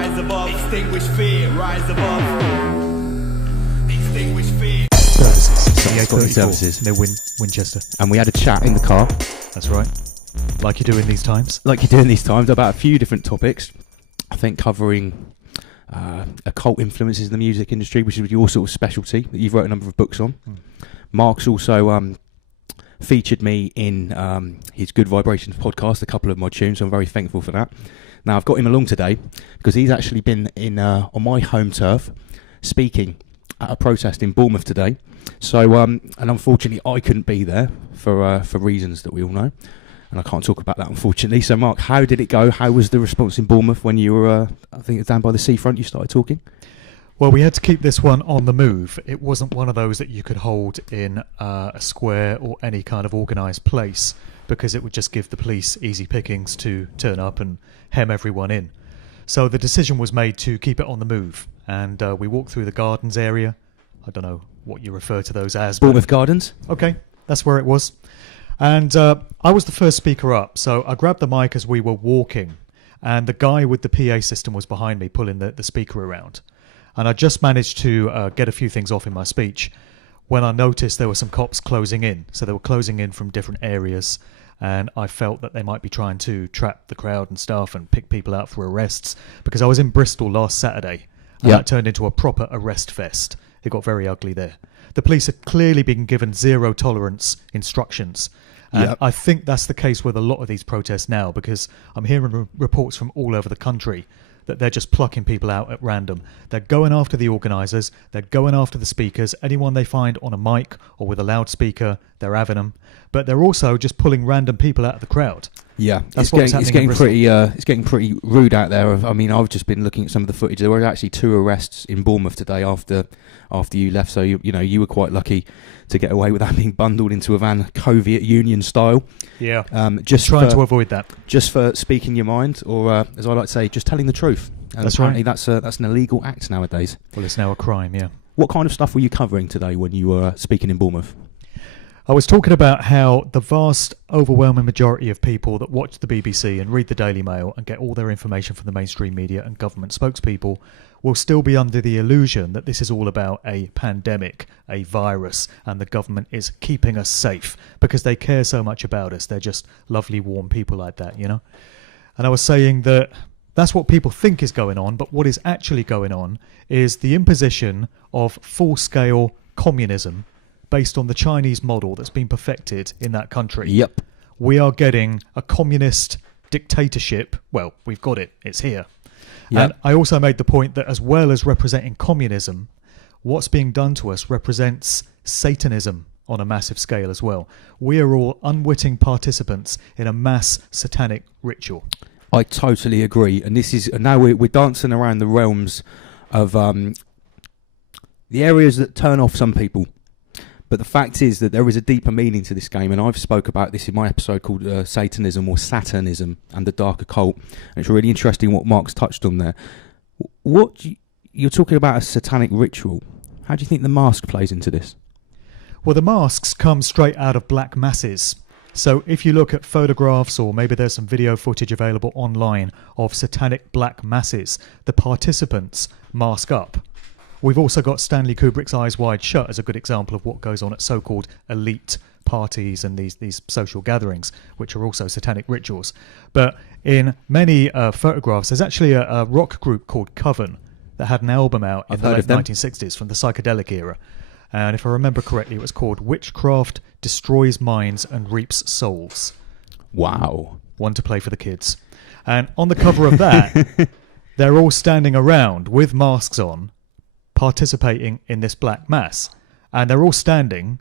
rise above, extinguish fear, rise above, extinguish fear. Services near Winchester. And we had a chat in the car. That's right. Like you do in these times. About a few different topics. I think covering occult influences in the music industry, which is your sort of specialty that you've wrote a number of books on. Mark's also featured me in his Good Vibrations podcast, a couple of my tunes, so I'm very thankful for that. Now, I've got him along today because he's actually been in on my home turf speaking at a protest in Bournemouth today. So, and unfortunately, I couldn't be there for reasons that we all know, and I can't talk about that, unfortunately. So, Mark, how did it go? How was the response in Bournemouth when you were, I think it was down by the seafront, you started talking? Well, we had to keep this one on the move. It wasn't one of those that you could hold in a square or any kind of organised place, because it would just give the police easy pickings to turn up and hem everyone in. So the decision was made to keep it on the move, and we walked through the gardens area. I don't know what you refer to those as. Bournemouth Gardens? Okay, that's where it was. And I was the first speaker up, so I grabbed the mic as we were walking, and the guy with the PA system was behind me pulling the speaker around. And I just managed to get a few things off in my speech when I noticed there were some cops closing in. So they were closing in from different areas, and I felt that they might be trying to trap the crowd and stuff and pick people out for arrests, because I was in Bristol last Saturday, and that turned into a proper arrest fest. It got very ugly there. The police had clearly been given zero tolerance instructions. And I think that's the case with a lot of these protests now, because I'm hearing reports from all over the country that they're just plucking people out at random. They're going after the organisers, they're going after the speakers, anyone they find on a mic or with a loudspeaker, they're having them. But they're also just pulling random people out of the crowd. Yeah, it's getting pretty rude out there. I mean, I've just been looking at some of the footage. There were actually 2 arrests in Bournemouth today after you left. So you were quite lucky to get away without being bundled into a van, Soviet Union style. Yeah, just trying to avoid that. Just for speaking your mind, or as I like to say, just telling the truth. And that's apparently right. That's an illegal act nowadays. Well, it's now a crime. Yeah. What kind of stuff were you covering today when you were speaking in Bournemouth? I was talking about how the vast, overwhelming majority of people that watch the BBC and read the Daily Mail and get all their information from the mainstream media and government spokespeople will still be under the illusion that this is all about a pandemic, a virus, and the government is keeping us safe because they care so much about us. They're just lovely, warm people like that, you know? And I was saying that that's what people think is going on, but what is actually going on is the imposition of full-scale communism based on the Chinese model that's been perfected in that country. Yep. We are getting a communist dictatorship. Well, we've got it. It's here. Yep. And I also made the point that as well as representing communism, what's being done to us represents Satanism on a massive scale as well. We are all unwitting participants in a mass satanic ritual. I totally agree. And this is now we're dancing around the realms of the areas that turn off some people. But the fact is that there is a deeper meaning to this game, and I've spoke about this in my episode called Satanism or Satanism and the Dark Occult. And it's really interesting what Mark's touched on there. You're talking about a satanic ritual. How do you think the mask plays into this? Well, the masks come straight out of black masses. So if you look at photographs, or maybe there's some video footage available online of satanic black masses, the participants mask up. We've also got Stanley Kubrick's Eyes Wide Shut as a good example of what goes on at so-called elite parties and these social gatherings, which are also satanic rituals. But in many photographs, there's actually a rock group called Coven that had an album out in the late 1960s from the psychedelic era. And if I remember correctly, it was called Witchcraft Destroys Minds and Reaps Souls. Wow. One to play for the kids. And on the cover of that, they're all standing around with masks on, participating in this black mass, and they're all standing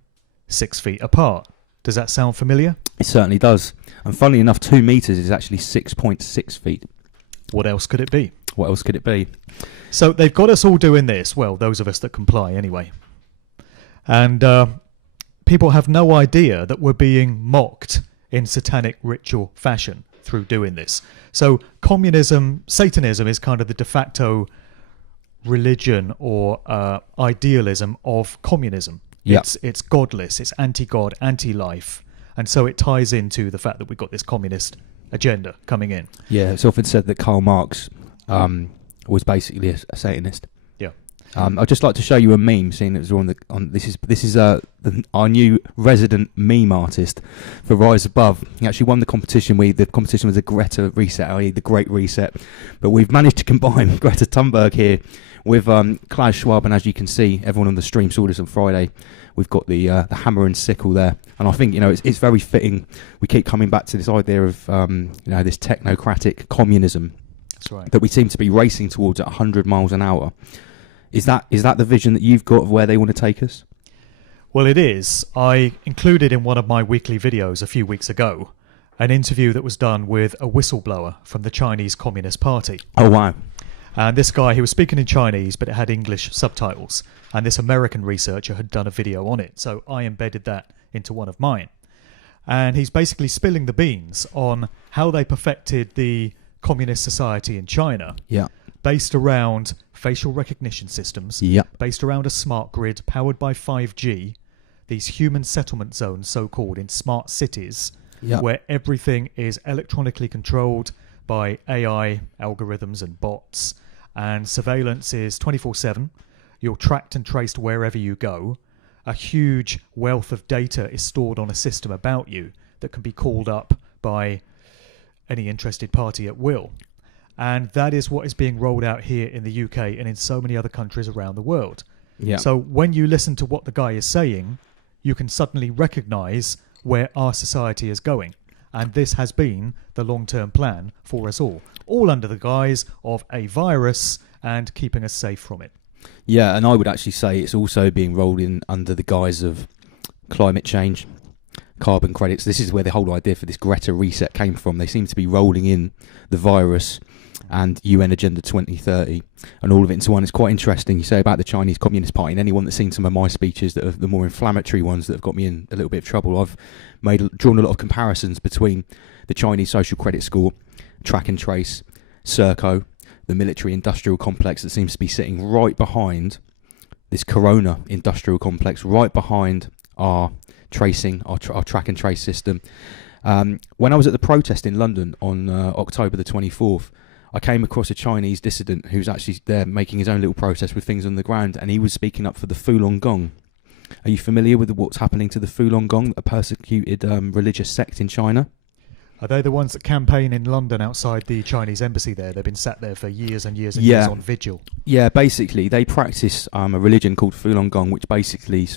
6 feet apart. Does that sound familiar? It certainly does. And funnily enough, 2 meters is actually 6.6 feet. What else could it be? What else could it be? So they've got us all doing this, well, those of us that comply anyway. And people have no idea that we're being mocked in satanic ritual fashion through doing this. So communism, Satanism is kind of the de facto religion or idealism of communism. Yep. It's godless, it's anti-God, anti-life, and so it ties into the fact that we've got this communist agenda coming in. Yeah, it's often said that Karl Marx was basically a Satanist. Yeah. I'd just like to show you a meme, seeing that it was this is our new resident meme artist for Rise Above. He actually won the competition. The competition was a Greta Reset, i.e. the Great Reset, but we've managed to combine Greta Thunberg here with Klaus Schwab, and as you can see, everyone on the stream saw this on Friday. We've got the hammer and sickle there, and I think it's very fitting. We keep coming back to this idea of this technocratic communism. That's right. That we seem to be racing towards at 100 miles an hour. Is that the vision that you've got of where they want to take us? Well, it is. I included in one of my weekly videos a few weeks ago an interview that was done with a whistleblower from the Chinese Communist Party. Oh, wow. And this guy, he was speaking in Chinese, but it had English subtitles. And this American researcher had done a video on it. So I embedded that into one of mine. And he's basically spilling the beans on how they perfected the communist society in China. Yeah. Based around facial recognition systems, Yeah. based around a smart grid powered by 5G, these human settlement zones, so-called, in smart cities, Yeah. where everything is electronically controlled by AI algorithms and bots, and surveillance is 24/7. You're tracked and traced wherever you go. A huge wealth of data is stored on a system about you that can be called up by any interested party at will. And that is what is being rolled out here in the UK and in so many other countries around the world. Yeah. So when you listen to what the guy is saying, you can suddenly recognise where our society is going. And this has been the long-term plan for us all under the guise of a virus and keeping us safe from it. Yeah, and I would actually say it's also being rolled in under the guise of climate change, carbon credits. This is where the whole idea for this Greta Reset came from. They seem to be rolling in the virus and UN Agenda 2030 and all of it into one. It's quite interesting. You say about the Chinese Communist Party, and anyone that's seen some of my speeches that are the more inflammatory ones that have got me in a little bit of trouble, I've drawn a lot of comparisons between the Chinese social credit score, track and trace, Serco, the military industrial complex that seems to be sitting right behind this corona industrial complex, right behind our tracing, our track and trace system. When I was at the protest in London on October the 24th, I came across a Chinese dissident who's actually there making his own little protest with things on the ground, and he was speaking up for the Falun Gong. Are you familiar with what's happening to the Falun Gong, a persecuted religious sect in China? Are they the ones that campaign in London outside the Chinese embassy there? They've been sat there for years and years and years on vigil. Yeah, basically they practice a religion called Falun Gong, which basically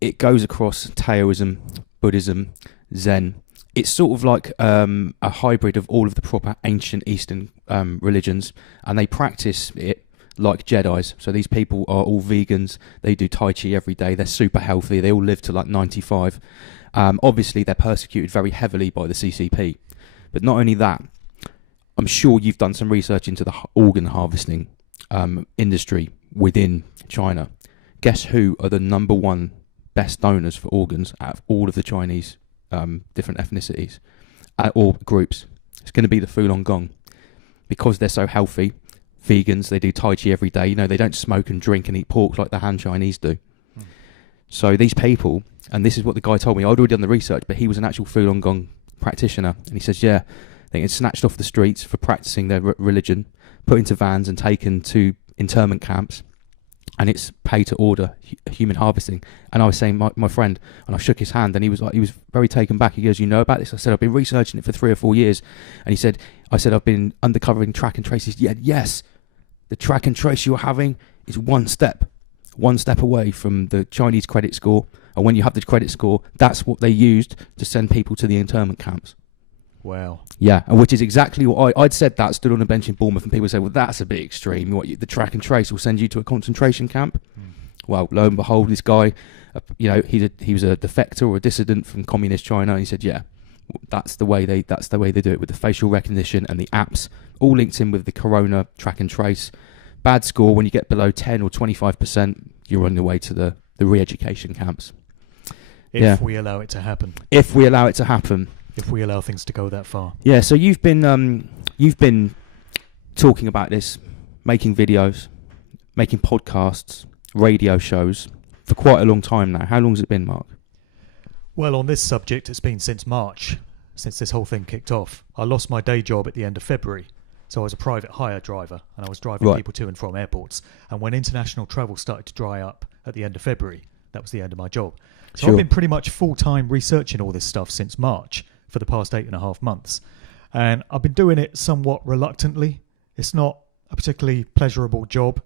it goes across Taoism, Buddhism, Zen. It's sort of like a hybrid of all of the proper ancient Eastern religions, and they practice it like Jedis. So these people are all vegans. They do Tai Chi every day. They're super healthy. They all live to like 95. Obviously, they're persecuted very heavily by the CCP. But not only that, I'm sure you've done some research into the organ harvesting industry within China. Guess who are the number one best donors for organs out of all of the Chinese different ethnicities or groups? It's going to be the Falun Gong, because they're so healthy. Vegans, they do Tai Chi every day. They don't smoke and drink and eat pork like the Han Chinese do. So these people, and this is what the guy told me, I'd already done the research, but he was an actual Falun Gong practitioner, and he says, yeah, they get snatched off the streets for practicing their religion, put into vans and taken to internment camps, and it's pay to order human harvesting. And I was saying, my friend, and I shook his hand, and he was very taken back. He goes, you know about this? I said, I've been researching it for 3 or 4 years. And I said, I've been undercovering track and trace. He said, yes, the track and trace you're having is one step away from the Chinese credit score. And when you have the credit score, that's what they used to send people to the internment camps. Wow. Yeah, and which is exactly what I'd said that, stood on a bench in Bournemouth, and people say, well, that's a bit extreme. The track and trace will send you to a concentration camp. Well, lo and behold, this guy, he was a defector or a dissident from communist China, and he said, yeah, that's the way they do it, with the facial recognition and the apps, all linked in with the corona track and trace. Bad score, when you get below 10 or 25%, you're on your way to the re-education camps. If we allow it to happen. If we allow it to happen. If we allow things to go that far. Yeah, so you've been talking about this, making videos, making podcasts, radio shows for quite a long time now. How long has it been, Mark? Well, on this subject, it's been since March, since this whole thing kicked off. I lost my day job at the end of February, So I was a private hire driver, and I was driving people to and from airports. And when international travel started to dry up at the end of February, that was the end of my job. So I've been pretty much full-time researching all this stuff since March for the past 8.5 months. And I've been doing it somewhat reluctantly. It's not a particularly pleasurable job,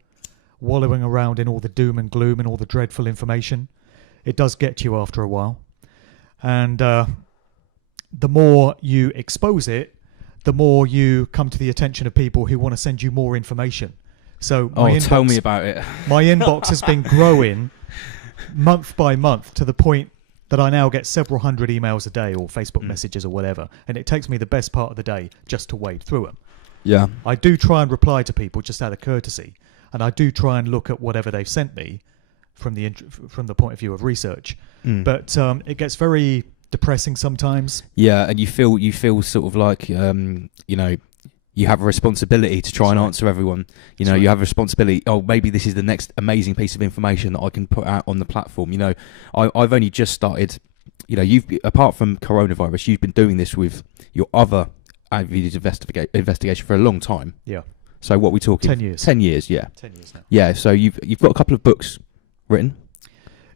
wallowing around in all the doom and gloom and all the dreadful information. It does get to you after a while. And the more you expose it, the more you come to the attention of people who want to send you more information. So tell me about it. My inbox has been growing month by month to the point that I now get several hundred emails a day or Facebook messages or whatever, and it takes me the best part of the day just to wade through them. Yeah. I do try and reply to people just out of courtesy, and I do try and look at whatever they've sent me from the point of view of research. But it gets very depressing sometimes. Yeah, and you feel sort of like you have a responsibility to try and answer everyone. You know, you have a responsibility. Oh, maybe this is the next amazing piece of information that I can put out on the platform. You know, I've only just started. You know, you've apart from coronavirus, you've been doing this with your other avenues of investigation for a long time. Yeah. So what are we talking? 10 years. 10 years, yeah. 10 years now. Yeah. So you've got a couple of books written.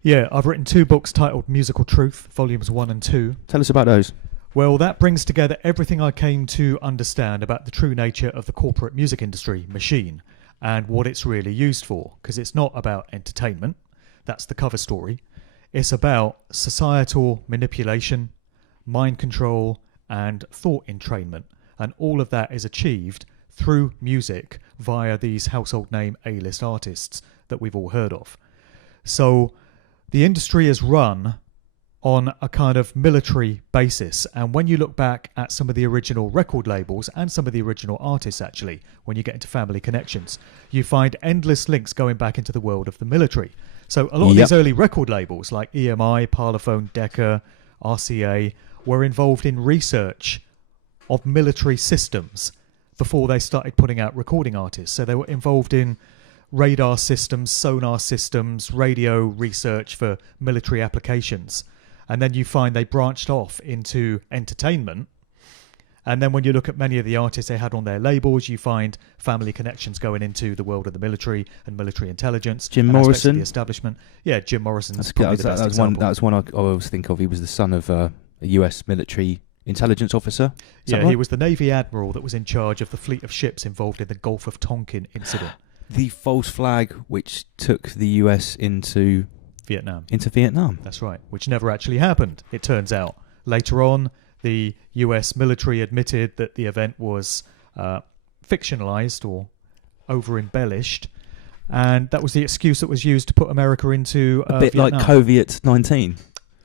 Yeah, I've written 2 books titled Musical Truth, Volumes 1 and 2. Tell us about those. Well, that brings together everything I came to understand about the true nature of the corporate music industry machine and what it's really used for. Because it's not about entertainment. That's the cover story. It's about societal manipulation, mind control, and thought entrainment. And all of that is achieved through music via these household name A-list artists that we've all heard of. So the industry is run on a kind of military basis. And when you look back at some of the original record labels and some of the original artists, actually, when you get into family connections, you find endless links going back into the world of the military. So a lot of these early record labels like EMI, Parlophone, Decca, RCA were involved in research of military systems before they started putting out recording artists. So they were involved in radar systems, sonar systems, radio research for military applications. And then you find they branched off into entertainment. And then when you look at many of the artists they had on their labels, you find family connections going into the world of the military and military intelligence. Jim Morrison. The establishment. Yeah, Jim Morrison. That was one I always think of. He was the son of a US military intelligence officer. Yeah, he was the Navy admiral that was in charge of the fleet of ships involved in the Gulf of Tonkin incident. The false flag which took the US into Vietnam. That's right, which never actually happened, it turns out. Later on, the US military admitted that the event was fictionalized or over-embellished, and that was the excuse that was used to put America into a bit Vietnam. Like COVID-19. A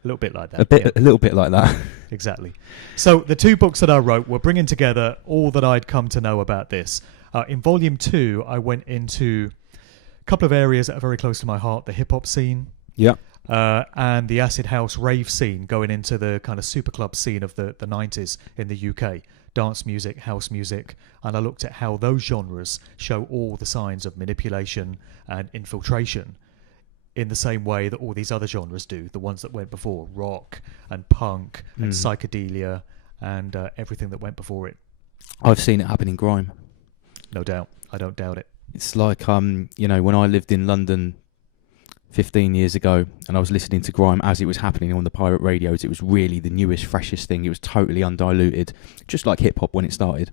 little bit like that. A little bit like that. Exactly. So the 2 books that I wrote were bringing together all that I'd come to know about this. In Volume 2, I went into a couple of areas that are very close to my heart, the hip-hop scene. Yeah. And the acid house rave scene, going into the kind of super club scene of the 90s in the UK. Dance music, house music. And I looked at how those genres show all the signs of manipulation and infiltration in the same way that all these other genres do, the ones that went before, rock and punk and psychedelia and everything that went before it. I've seen it happen in grime. No doubt. I don't doubt it. It's like, when I lived in London 15 years ago and I was listening to grime as it was happening on the pirate radios, it was really the newest, freshest thing. It was totally undiluted, just like hip-hop when it started.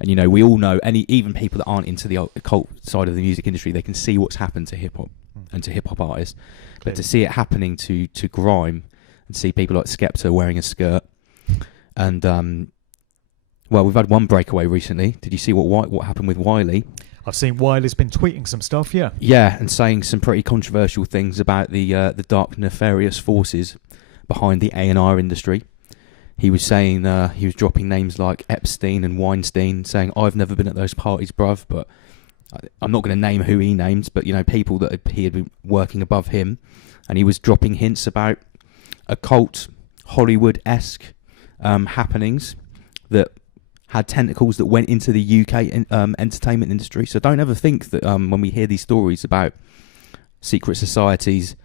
And, we all know, even people that aren't into the occult side of the music industry, they can see what's happened to hip-hop and to hip-hop artists. Clearly. But to see it happening to grime and see people like Skepta wearing a skirt and... well, we've had one breakaway recently. Did you see what happened with Wiley? I've seen Wiley's been tweeting some stuff, yeah. Yeah, and saying some pretty controversial things about the dark, nefarious forces behind the A&R industry. He was saying, he was dropping names like Epstein and Weinstein, saying, I've never been at those parties, bruv, but I'm not going to name who he names, but, people that he had been working above him. And he was dropping hints about occult, Hollywood-esque happenings that had tentacles that went into the UK entertainment industry. So don't ever think that when we hear these stories about secret societies,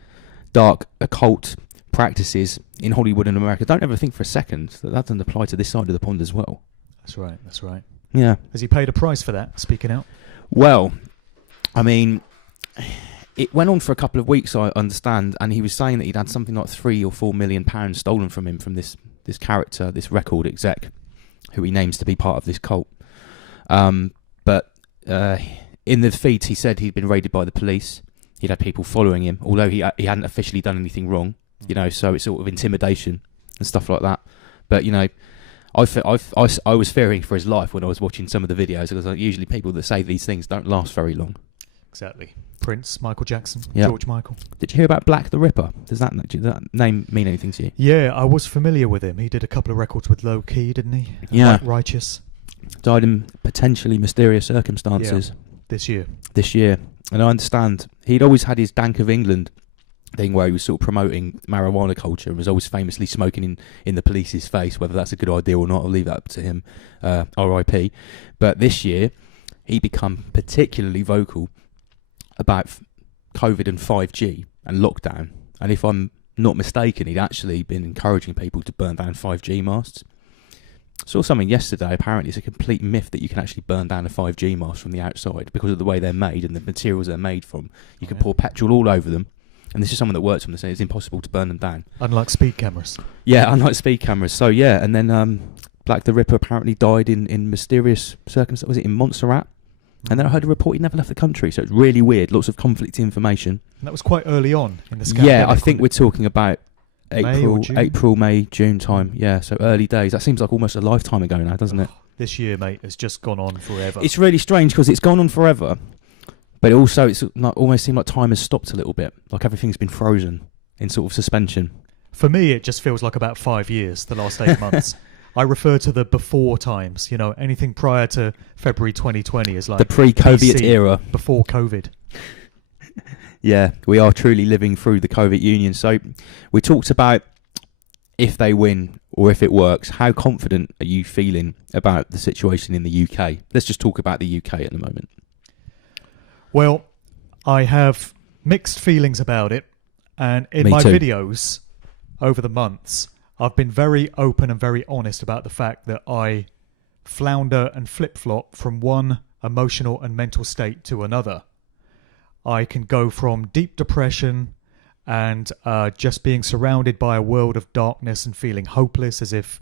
dark occult practices in Hollywood and America, don't ever think for a second that doesn't apply to this side of the pond as well. That's right. Yeah. Has he paid a price for that, speaking out? Well, I mean, it went on for a couple of weeks, I understand, and he was saying that he'd had something like £3 or £4 million stolen from him from this character, this record exec, who he names to be part of this cult. But in the feeds, he said he'd been raided by the police. He'd had people following him, although he hadn't officially done anything wrong. So it's sort of intimidation and stuff like that. But I was fearing for his life when I was watching some of the videos, because usually people that say these things don't last very long. Exactly. Prince, Michael Jackson, Yep. George Michael. Did you hear about Black the Ripper? Does that name mean anything to you? Yeah, I was familiar with him. He did a couple of records with Low Key, didn't he? Yeah. Righteous. Died in potentially mysterious circumstances. This year. And I understand he'd always had his Bank of England thing where he was sort of promoting marijuana culture and was always famously smoking in the police's face. Whether that's a good idea or not, I'll leave that up to him. R.I.P. But this year, he become particularly vocal about COVID and 5G and lockdown. And if I'm not mistaken, he'd actually been encouraging people to burn down 5G masts. Saw something yesterday. Apparently, it's a complete myth that you can actually burn down a 5G mast from the outside because of the way they're made and the materials they're made from. You can pour petrol all over them. And this is someone that works on this, and it's impossible to burn them down. Unlike speed cameras. Yeah, unlike speed cameras. So, yeah, and then Black the Ripper apparently died in mysterious circumstances. Was it in Montserrat? And then I heard a report he'd never left the country, so it's really weird. Lots of conflicting information. And that was quite early on in the scandal. Yeah, I think we're talking about April, May, June time. Yeah, so early days. That seems like almost a lifetime ago now, doesn't it? This year, mate, has just gone on forever. It's really strange because it's gone on forever, but also it's almost seemed like time has stopped a little bit. Like everything's been frozen in sort of suspension. For me, it just feels like about 5 years, the last 8 months. I refer to the before times. Anything prior to February 2020 is like the pre-COVID BC, era. Before COVID. Yeah, we are truly living through the COVID union. So we talked about if they win or if it works. How confident are you feeling about the situation in the UK? Let's just talk about the UK at the moment. Well, I have mixed feelings about it. And in Me my too. videos over the months, I've been very open and very honest about the fact that I flounder and flip-flop from one emotional and mental state to another. I can go from deep depression and just being surrounded by a world of darkness and feeling hopeless as if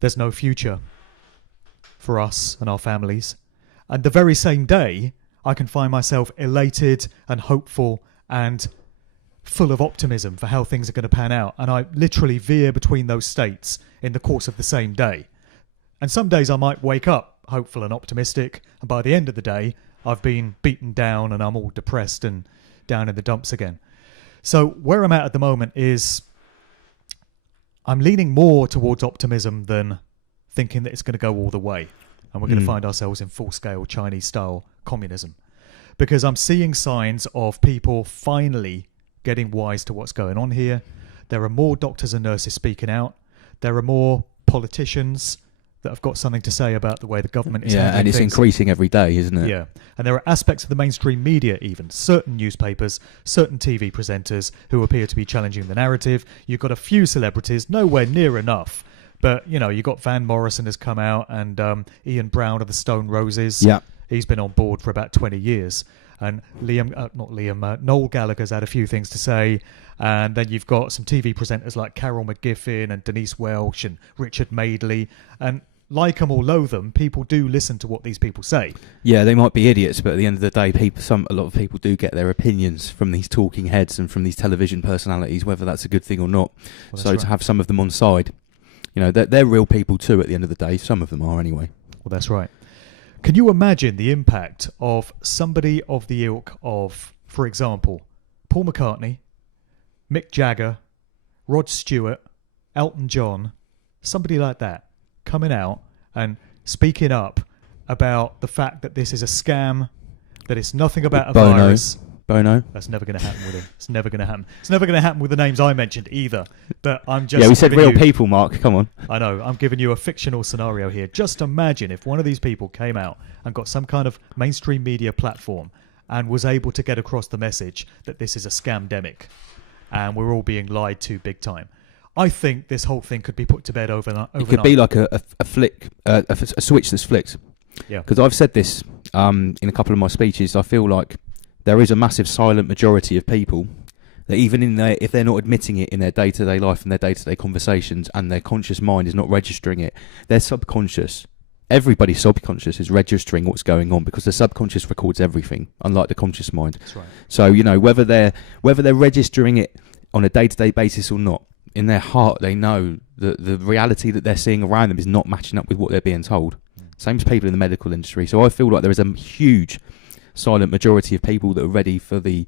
there's no future for us and our families. And the very same day, I can find myself elated and hopeful and full of optimism for how things are going to pan out. And I literally veer between those states in the course of the same day. And some days I might wake up hopeful and optimistic, and by the end of the day, I've been beaten down and I'm all depressed and down in the dumps again. So where I'm at the moment is I'm leaning more towards optimism than thinking that it's going to go all the way and we're going to find ourselves in full-scale Chinese-style communism. Because I'm seeing signs of people finally getting wise to what's going on here. There are more doctors and nurses speaking out. There are more politicians that have got something to say about the way the government is handling and it's things. increasing every day, isn't it? Yeah, and there are aspects of the mainstream media, even certain newspapers, certain TV presenters who appear to be challenging the narrative. You've got a few celebrities, nowhere near enough, but you've got Van Morrison has come out, and Ian Brown of the Stone Roses. Yeah, he's been on board for about 20 years. And Noel Gallagher's had a few things to say. And then you've got some TV presenters like Carol McGiffin and Denise Welch and Richard Madeley. And like them or loathe them, people do listen to what these people say. Yeah, they might be idiots, but at the end of the day, a lot of people do get their opinions from these talking heads and from these television personalities, whether that's a good thing or not. Well, so right. to have some of them on side, they're real people too at the end of the day. Some of them are anyway. Well, that's right. Can you imagine the impact of somebody of the ilk of, for example, Paul McCartney, Mick Jagger, Rod Stewart, Elton John, somebody like that, coming out and speaking up about the fact that this is a scam, that it's nothing about a virus. Bono. That's never going to happen with him. It's never going to happen. It's never going to happen with the names I mentioned either. But I'm just... Yeah, we said real people, Mark. Come on. I know. I'm giving you a fictional scenario here. Just imagine if one of these people came out and got some kind of mainstream media platform and was able to get across the message that this is a scamdemic and we're all being lied to big time. I think this whole thing could be put to bed overnight. It could be like a flick, a switch that's flicked. Yeah. Because I've said this in a couple of my speeches. I feel like there is a massive silent majority of people that even if they're not admitting it in their day-to-day life and their day-to-day conversations, and their conscious mind is not registering it, their subconscious, everybody's subconscious is registering what's going on, because the subconscious records everything, unlike the conscious mind. That's right. So, whether they're registering it on a day-to-day basis or not, in their heart they know that the reality that they're seeing around them is not matching up with what they're being told. Same as people in the medical industry. So I feel like there is a huge silent majority of people that are ready for the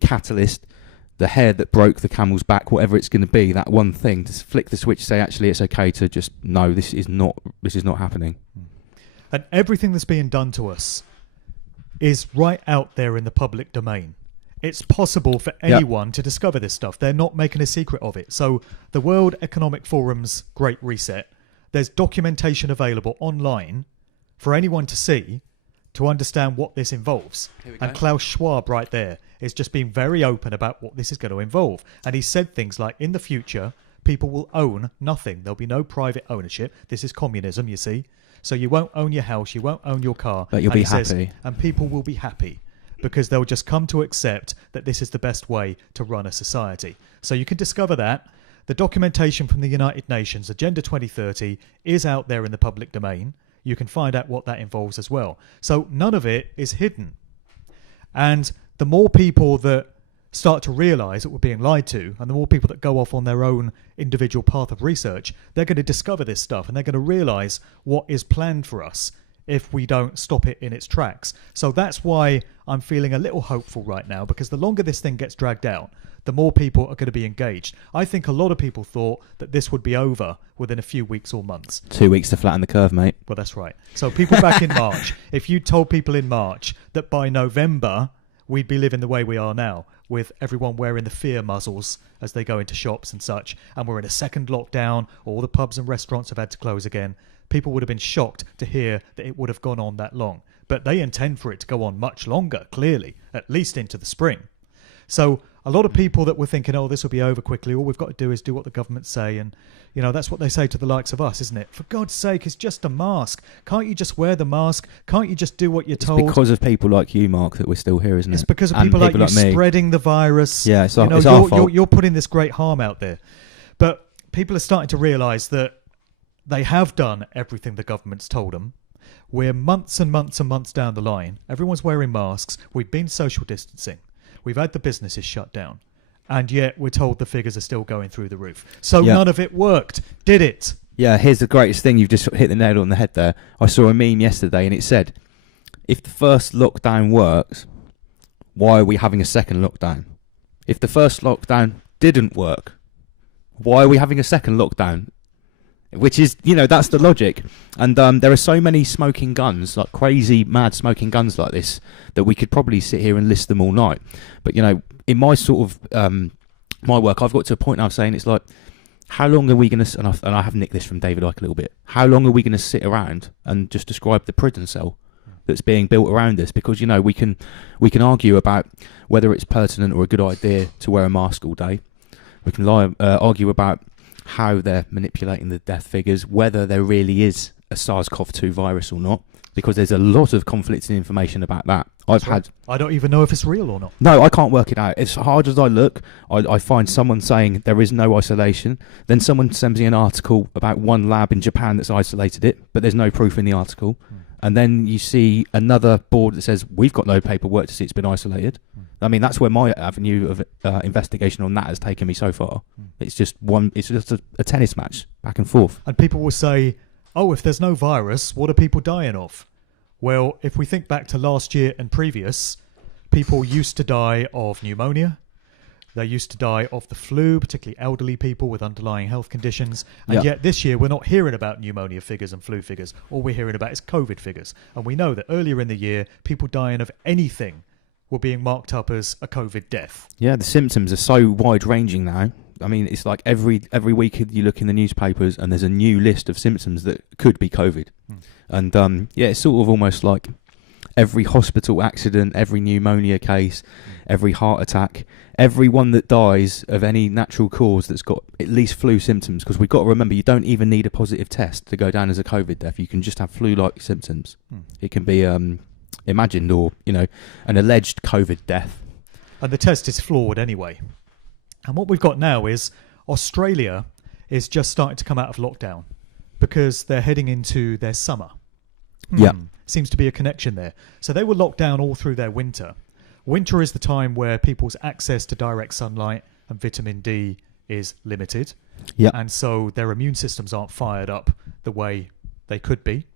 catalyst, the hair that broke the camel's back, whatever it's going to be, that one thing, to flick the switch, say actually it's okay to just, no, this is not happening. And everything that's being done to us is right out there in the public domain. It's possible for anyone to discover this stuff. They're not making a secret of it. So the World Economic Forum's Great Reset, there's documentation available online for anyone to see, to understand what this involves. And Klaus Schwab right there is just being very open about what this is going to involve. And he said things like, in the future, people will own nothing. There'll be no private ownership. This is communism, you see. So you won't own your house, you won't own your car. But you'll be happy. And people will be happy, because they'll just come to accept that this is the best way to run a society. So you can discover that. The documentation from the United Nations, Agenda 2030, is out there in the public domain. You can find out what that involves as well. So none of it is hidden. And the more people that start to realise that we're being lied to, and the more people that go off on their own individual path of research, they're going to discover this stuff, and they're going to realise what is planned for us if we don't stop it in its tracks. So that's why I'm feeling a little hopeful right now, because the longer this thing gets dragged out, the more people are going to be engaged. I think a lot of people thought that this would be over within a few weeks or months. 2 weeks to flatten the curve, mate. Well, that's right. So people back in March, if you told people in March that by November we'd be living the way we are now, with everyone wearing the fear muzzles as they go into shops and such, and we're in a second lockdown, all the pubs and restaurants have had to close again, people would have been shocked to hear that it would have gone on that long. But they intend for it to go on much longer, clearly, at least into the spring. So a lot of people that were thinking, oh, this will be over quickly, all we've got to do is do what the government say, and that's what they say to the likes of us, isn't it? For God's sake, it's just a mask. Can't you just wear the mask? Can't you just do what you're told? It's because of people like you, Mark, that we're still here, isn't it? It's because of people like you me spreading the virus. Yeah, it's our fault. You're putting this great harm out there. But people are starting to realise that they have done everything the government's told them. We're months and months and months down the line. Everyone's wearing masks. We've been social distancing. We've had the businesses shut down. And yet we're told the figures are still going through the roof. So none of it worked, did it? Yeah, here's the greatest thing. You've just hit the nail on the head there. I saw a meme yesterday and it said, if the first lockdown works, why are we having a second lockdown? If the first lockdown didn't work, why are we having a second lockdown? Which is, that's the logic. And there are so many smoking guns, like crazy, mad smoking guns like this, that we could probably sit here and list them all night. But, in my sort of, my work, I've got to a point now of saying it's like, how long are we going to, and I have nicked this from David Icke a little bit, how long are we going to sit around and just describe the prison cell that's being built around us? Because, we can argue about whether it's pertinent or a good idea to wear a mask all day. We can argue about how they're manipulating the death figures, whether there really is a SARS-CoV-2 virus or not, because there's a lot of conflicting information about that. I don't even know if it's real or not. No, I can't work it out. As hard as I look, I find someone saying there is no isolation. Then someone sends me an article about one lab in Japan that's isolated it, but there's no proof in the article. And then you see another board that says, we've got no paperwork to see it's been isolated. I mean, that's where my avenue of investigation on that has taken me so far. It's just a tennis match, back and forth. And people will say, oh, if there's no virus, what are people dying of? Well, if we think back to last year and previous, people used to die of pneumonia. They used to die of the flu, particularly elderly people with underlying health conditions. And yet this year, we're not hearing about pneumonia figures and flu figures. All we're hearing about is COVID figures. And we know that earlier in the year, people dying of anything were being marked up as a COVID death. Yeah, the symptoms are so wide-ranging now. I mean, it's like every week you look in the newspapers and there's a new list of symptoms that could be COVID. And, it's sort of almost like every hospital accident, every pneumonia case, every heart attack, everyone that dies of any natural cause that's got at least flu symptoms, because we've got to remember you don't even need a positive test to go down as a COVID death. You can just have flu-like symptoms. It can be imagined or, an alleged COVID death. And the test is flawed anyway. And what we've got now is Australia is just starting to come out of lockdown because they're heading into their summer. Yeah. Seems to be a connection there. So they were locked down all through their winter. Winter is the time where people's access to direct sunlight and vitamin D is limited. Yeah. And so their immune systems aren't fired up the way they could be.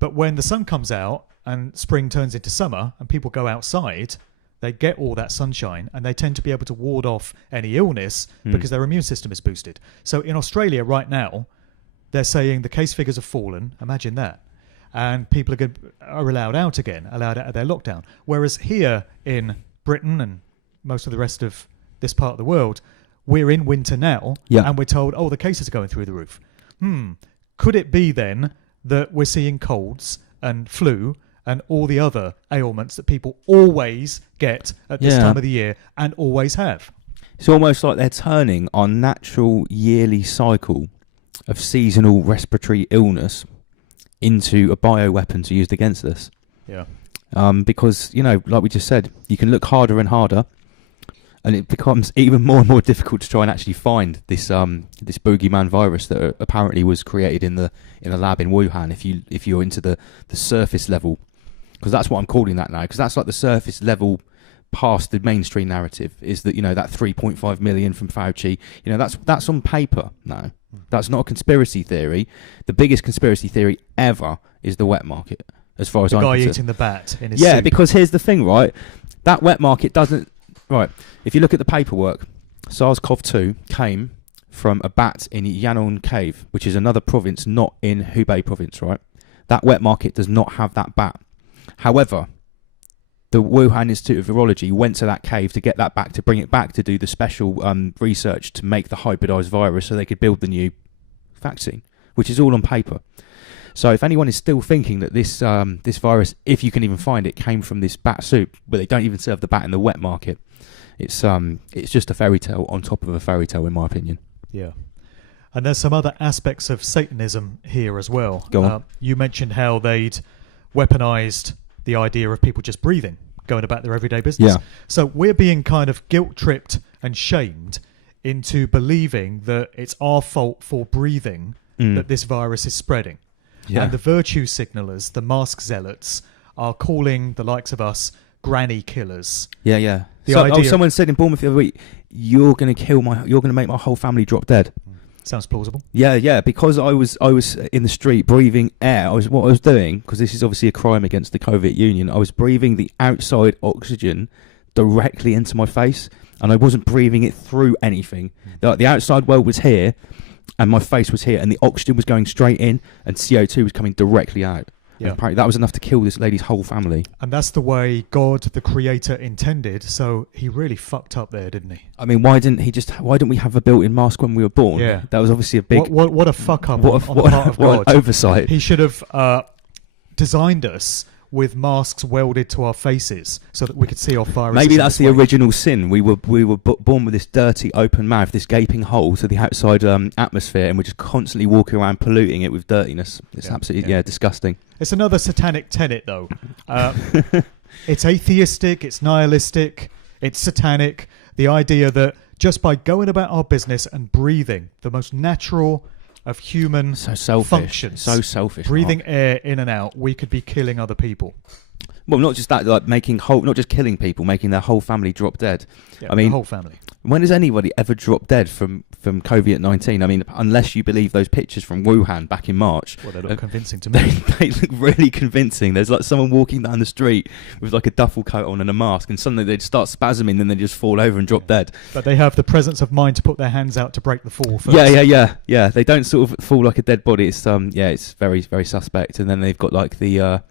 But when the sun comes out and spring turns into summer and people go outside, they get all that sunshine and they tend to be able to ward off any illness because their immune system is boosted. So in Australia right now, they're saying the case figures have fallen. Imagine that. And people are allowed out again, allowed out of their lockdown. Whereas here in Britain and most of the rest of this part of the world, we're in winter now, and we're told, the cases are going through the roof. Could it be then that we're seeing colds and flu and all the other ailments that people always get at this time of the year and always have? It's almost like they're turning our natural yearly cycle of seasonal respiratory illness into a bioweapon to use against us. Yeah. Because, like we just said, you can look harder and harder, and it becomes even more and more difficult to try and actually find this this boogeyman virus that apparently was created in the lab in Wuhan. If you're into the surface level, because that's what I'm calling that now, because that's like the surface level past the mainstream narrative, is that that 3.5 million from Fauci, that's on paper now. That's not a conspiracy theory. The biggest conspiracy theory ever is the wet market, as far as I'm concerned. The guy eating the bat in his soup. soup. Because here's the thing, right? That wet market doesn't... Right, if you look at the paperwork, SARS-CoV-2 came from a bat in Yangon Cave, which is another province not in Hubei province, right? That wet market does not have that bat. However, the Wuhan Institute of Virology went to that cave to get that back, to bring it back, to do the special research to make the hybridized virus so they could build the new vaccine, which is all on paper. So if anyone is still thinking that this this virus, if you can even find it, came from this bat soup, but they don't even serve the bat in the wet market, it's just a fairy tale on top of a fairy tale, in my opinion. Yeah. And there's some other aspects of Satanism here as well. Go on. You mentioned how they'd weaponized the idea of people just breathing, going about their everyday business. Yeah. So we're being kind of guilt-tripped and shamed into believing that it's our fault for breathing that this virus is spreading. Yeah. And the virtue signalers, the mask zealots, are calling the likes of us granny killers. Yeah, yeah. The idea... someone said in Bournemouth the other week, you're going to make my whole family drop dead. Sounds plausible. Yeah, because I was in the street breathing air. What I was doing, because this is obviously a crime against the COVID Union, I was breathing the outside oxygen directly into my face, and I wasn't breathing it through anything. The outside world was here, and my face was here, and the oxygen was going straight in, and CO2 was coming directly out. Yeah. Apparently that was enough to kill this lady's whole family. And that's the way God, the Creator, intended. So he really fucked up there, didn't he? I mean, why didn't we have a built-in mask when we were born? Yeah, that was obviously a big... What a fuck up on the part of God. What an oversight. He should have designed us with masks welded to our faces so that we could see our viruses. Maybe that's the original sin. We were born with this dirty open mouth, this gaping hole to the outside atmosphere, and we're just constantly walking around polluting it with dirtiness. It's absolutely disgusting. It's another satanic tenet, though. It's atheistic, it's nihilistic, it's satanic. The idea that just by going about our business and breathing the most natural of human functions, so selfish, breathing air in and out, we could be killing other people. Well, not just that, like not just killing people, making their whole family drop dead. Yeah, I mean, the whole family. When has anybody ever dropped dead from COVID-19? I mean, unless you believe those pictures from Wuhan back in March. Well, they look convincing to me. They look really convincing. There's like someone walking down the street with like a duffel coat on and a mask, and suddenly they'd start spasming, and then they just fall over and drop dead. But they have the presence of mind to put their hands out to break the fall first. Yeah. They don't sort of fall like a dead body. It's it's very, very suspect. And then they've got like the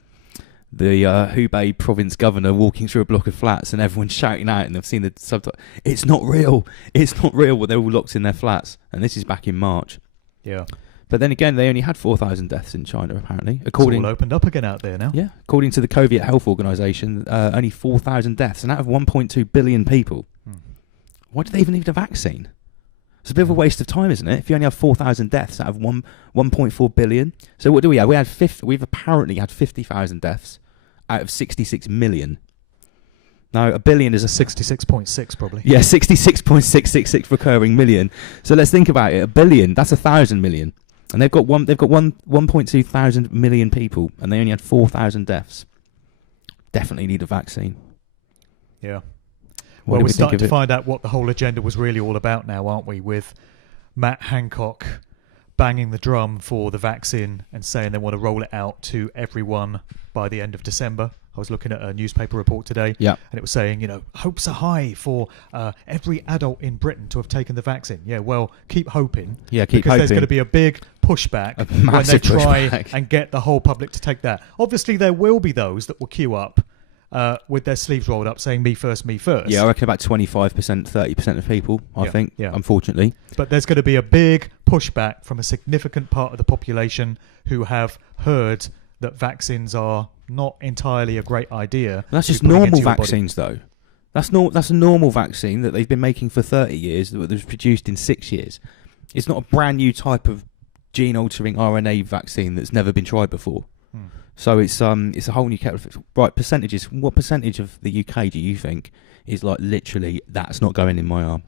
Hubei province governor walking through a block of flats, and everyone's shouting out, and they've seen the subtitle. It's not real. Well, they're all locked in their flats, and this is back in March. Yeah. But then again, they only had 4,000 deaths in China, apparently. It's all opened up again out there now. Yeah, according to the COVID Health Organization, only 4,000 deaths, and out of 1.2 billion people. Why do they even need a vaccine? It's a bit of a waste of time, isn't it? If you only have 4,000 deaths out of 1.4 billion. So what do we have? We've apparently had 50,000 deaths out of 66 million. Now, a billion is 66.6 probably. Yeah, 66.666 recurring million. So let's think about it. A billion, that's 1,000 million. And they've got 1.2 thousand million people, and they only had 4,000 deaths. Definitely need a vaccine. Yeah. What Well, we're starting to find out what the whole agenda was really all about now, aren't we? With Matt Hancock banging the drum for the vaccine and saying they want to roll it out to everyone by the end of December. I was looking at a newspaper report today, and it was saying, hopes are high for every adult in Britain to have taken the vaccine. Yeah, well, keep hoping. Yeah, because there's going to be a big pushback when they try and get the whole public to take that. Obviously, there will be those that will queue up with their sleeves rolled up saying me first, me first. Yeah, I reckon about 25%, 30% of people, I think, unfortunately. But there's going to be a big pushback from a significant part of the population who have heard that vaccines are not entirely a great idea. That's just normal vaccines, though. That's a normal vaccine that they've been making for 30 years, that was produced in 6 years. It's not a brand new type of gene-altering RNA vaccine that's never been tried before. So it's a whole new kettle of fish. Right, percentages. What percentage of the UK do you think is like literally that's not going in my arm?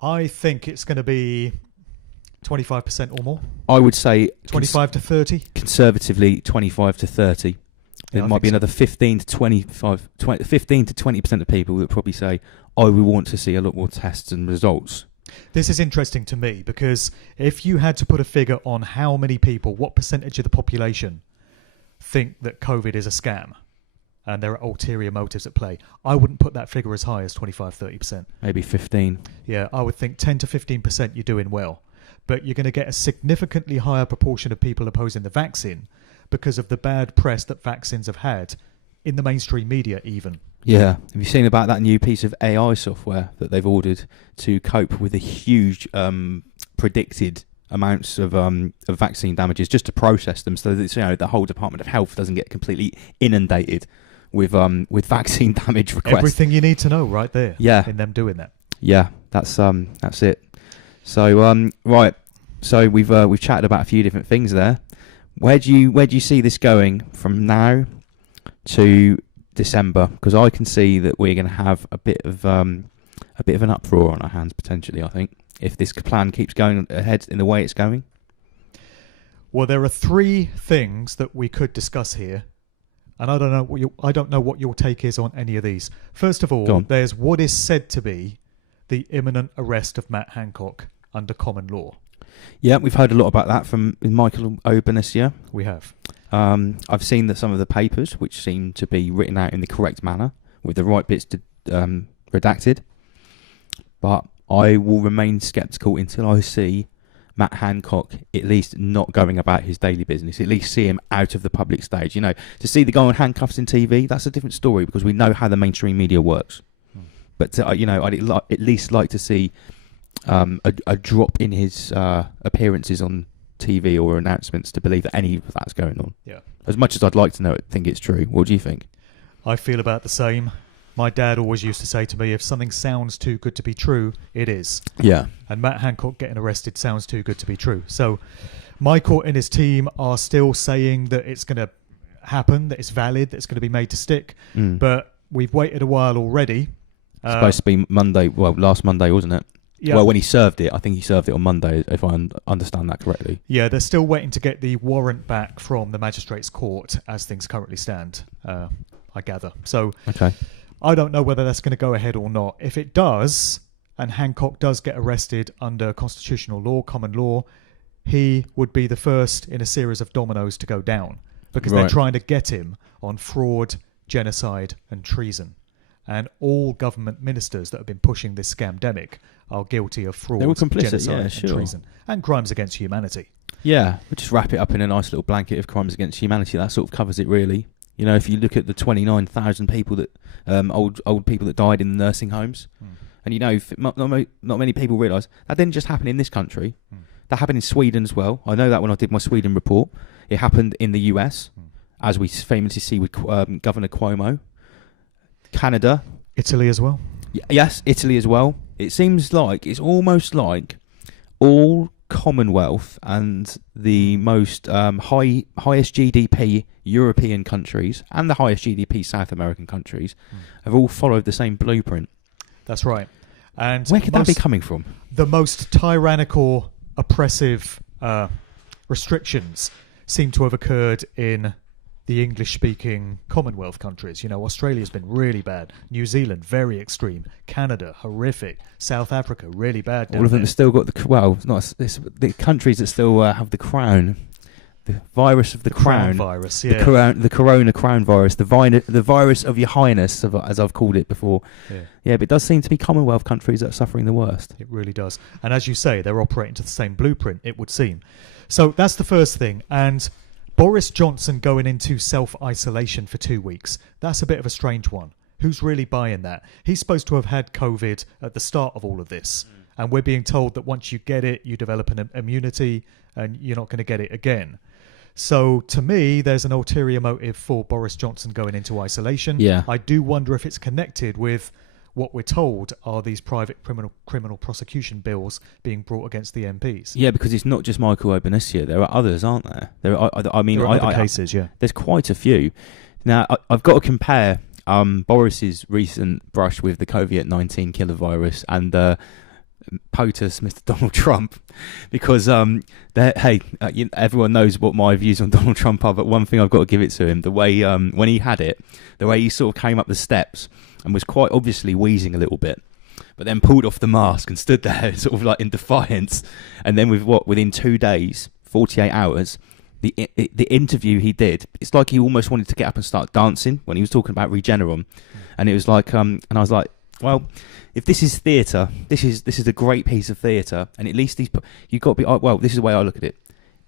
I think it's going to be 25% or more. I would say 25 to 30. Conservatively, 25 to 30. There might be another 15 to 20% of people that probably say, "I would want to see a lot more tests and results." This is interesting to me because if you had to put a figure on how many people, what percentage of the population think that COVID is a scam and there are ulterior motives at play, I wouldn't put that figure as high as 25-30%. Maybe 15. Yeah, I would think 10 to 15% you're doing well. But you're going to get a significantly higher proportion of people opposing the vaccine because of the bad press that vaccines have had in the mainstream media even. Yeah. Have you seen about that new piece of AI software that they've ordered to cope with the huge predicted amounts of vaccine damages, just to process them so that the whole Department of Health doesn't get completely inundated with vaccine damage requests. Everything you need to know right there. Yeah. In them doing that. Yeah, that's it. So right. So we've chatted about a few different things there. Where do you see this going from now to December? Because I can see that we're going to have a bit of an uproar on our hands potentially. I think if this plan keeps going ahead in the way it's going. Well, there are three things that we could discuss here, and I don't know what your take is on any of these. First of all, there's what is said to be the imminent arrest of Matt Hancock under common law. Yeah, we've heard a lot about that from Michael Oban this year. We have. I've seen that some of the papers, which seem to be written out in the correct manner, with the right bits redacted. But I will remain sceptical until I see Matt Hancock at least not going about his daily business, at least see him out of the public stage. To see the guy in handcuffs in TV, that's a different story because we know how the mainstream media works. But, I'd at least like to see a drop in his appearances on TV or announcements to believe that any of that's going on. Yeah. As much as I'd like to think it's true. What do you think? I feel about the same. My dad always used to say to me, if something sounds too good to be true, it is. Yeah. And Matt Hancock getting arrested sounds too good to be true. So Michael and his team are still saying that it's going to happen, that it's valid, that it's going to be made to stick. But we've waited a while already. It's supposed to be Monday, last Monday, wasn't it? Yeah. Well, when he served it, I think he served it on Monday, if I understand that correctly. Yeah, they're still waiting to get the warrant back from the magistrate's court as things currently stand, I gather. So okay. I don't know whether that's going to go ahead or not. If it does, and Hancock does get arrested under constitutional law, common law, he would be the first in a series of dominoes to go down because they're trying to get him on fraud, genocide and treason. And all government ministers that have been pushing this scamdemic are guilty of fraud, genocide and treason and crimes against humanity. Yeah, we'll just wrap it up in a nice little blanket of crimes against humanity. That sort of covers it, really. If you look at the 29,000 people that old people that died in the nursing homes, and not many people realise that didn't just happen in this country. That happened in Sweden as well. I know that when I did my Sweden report. It happened in the US, as we famously see with Governor Cuomo. Canada. Italy as well. Yes, Italy as well. It seems like it's almost like all Commonwealth and the most highest GDP European countries and the highest GDP South American countries have all followed the same blueprint. That's right. And where could that be coming from? The most tyrannical, oppressive restrictions seem to have occurred in the English-speaking Commonwealth countries. You know, Australia's been really bad. New Zealand, very extreme. Canada, horrific. South Africa, really bad. All of them have still got the countries that still have the crown. The virus of the crown virus, yeah. The corona crown virus, the virus of your highness, as I've called it before. Yeah, but it does seem to be Commonwealth countries that are suffering the worst. It really does. And as you say, they're operating to the same blueprint, it would seem. So that's the first thing. And Boris Johnson going into self-isolation for 2 weeks, that's a bit of a strange one. Who's really buying that? He's supposed to have had COVID at the start of all of this. And we're being told that once you get it, you develop an immunity and you're not going to get it again. So to me, there's an ulterior motive for Boris Johnson going into isolation. Yeah. I do wonder if it's connected with what we're told are these private criminal prosecution bills being brought against the MPs. Yeah, because it's not just Michael Obanisia. There are others, aren't there? There are other cases, yeah. There's quite a few. Now, I've got to compare Boris's recent brush with the COVID-19 killer virus and POTUS, Mr. Donald Trump, because everyone knows what my views on Donald Trump are, but one thing I've got to give it to him, the way when he had it, the way he sort of came up the steps and was quite obviously wheezing a little bit, but then pulled off the mask and stood there sort of like in defiance, and then within 2 days, 48 hours, the interview he did, it's like he almost wanted to get up and start dancing when he was talking about Regeneron, and it was like and I was like, well, if this is theatre, this is a great piece of theatre, and at least you've got to be, well, this is the way I look at it.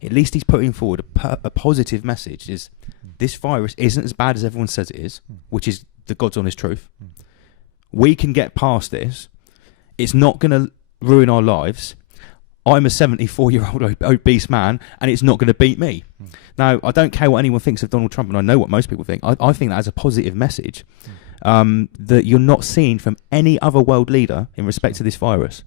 At least he's putting forward a positive message: is this virus isn't as bad as everyone says it is, which is the God's honest truth. We can get past this. It's not going to ruin our lives. I'm a 74-year-old obese man, and it's not going to beat me. Now, I don't care what anyone thinks of Donald Trump, and I know what most people think. I think that as a positive message. That you're not seen from any other world leader in respect to this virus.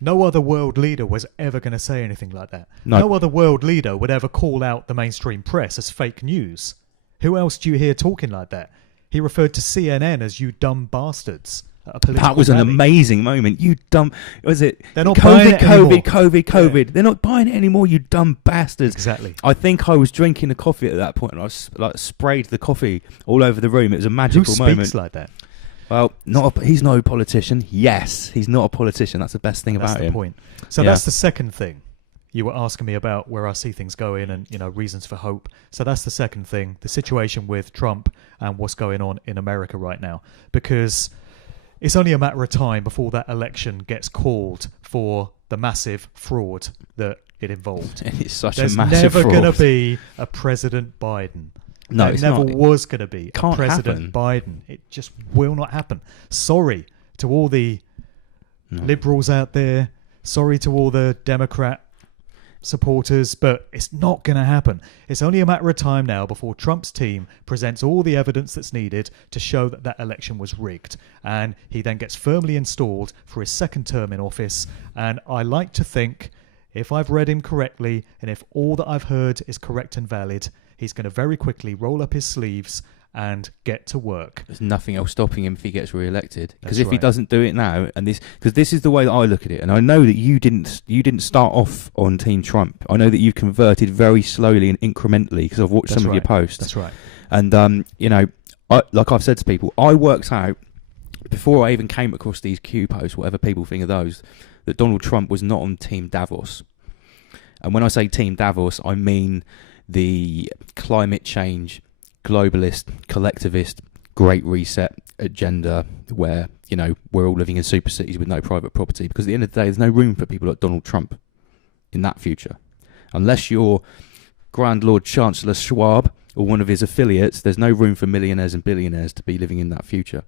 No other world leader was ever going to say anything like that. No. No other world leader would ever call out the mainstream press as fake news. Who else do you hear talking like that? He referred to CNN as "you dumb bastards." That was an amazing moment. You dumb... Was it? They're not buying it anymore. COVID. Yeah. They're not buying it anymore, you dumb bastards. Exactly. I think I was drinking the coffee at that point, and I sprayed the coffee all over the room. It was a magical moment. Who speaks like that? Well, he's no politician. Yes, he's not a politician. That's the best thing about him. That's the point. So that's the second thing. You were asking me about where I see things going and, reasons for hope. So that's the second thing, the situation with Trump and what's going on in America right now. Because it's only a matter of time before that election gets called for the massive fraud that it involved. It's such There's a massive fraud. There's never going to be a President Biden. No, there it's never not. was going to be Can't a President happen. Biden. It just will not happen. Sorry to all the liberals out there. Sorry to all the Democrat supporters, but it's not going to happen. It's only a matter of time now before Trump's team presents all the evidence that's needed to show that that election was rigged, and he then gets firmly installed for his second term in office. And I like to think, if I've read him correctly and if all that I've heard is correct and valid, he's going to very quickly roll up his sleeves and get to work. There's nothing else stopping him if he gets re-elected. Because That's if he doesn't do it now, because this is the way that I look at it, and I know that you didn't start off on Team Trump. I know that you've converted very slowly and incrementally because I've watched some of your posts. That's right. And like I've said to people, I worked out before I even came across these Q posts, whatever people think of those, that Donald Trump was not on Team Davos. And when I say Team Davos, I mean the climate change, globalist, collectivist, Great Reset agenda where, we're all living in super cities with no private property. Because at the end of the day, there's no room for people like Donald Trump in that future. Unless you're Grand Lord Chancellor Schwab or one of his affiliates, there's no room for millionaires and billionaires to be living in that future.